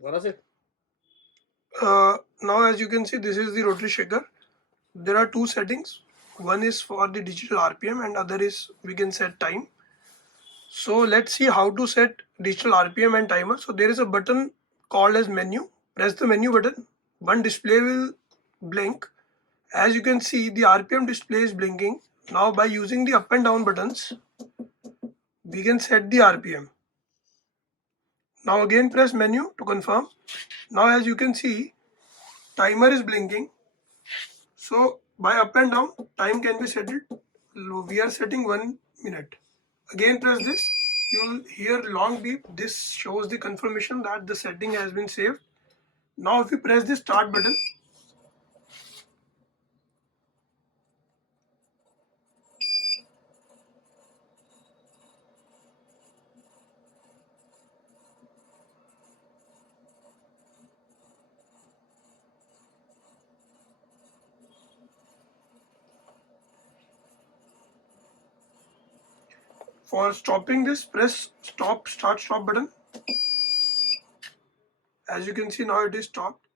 What is it? Now as you can see, this is the rotary shaker. There are two settings. One is for the digital RPM and other is we can set time. So let's see how to set digital RPM and timer. So there is a button called as menu. Press the menu button. One display will blink. As you can see, the RPM display is blinking. Now by using the up and down buttons, we can set the RPM. Now again press menu to confirm. Now as you can see, timer is blinking. So by up and down, time can be set it. We are setting 1 minute. Again press this. You will hear long beep. This shows the confirmation that the setting has been saved. Now if you press the start button, for stopping this, press stop button. As you can see, now it is stopped.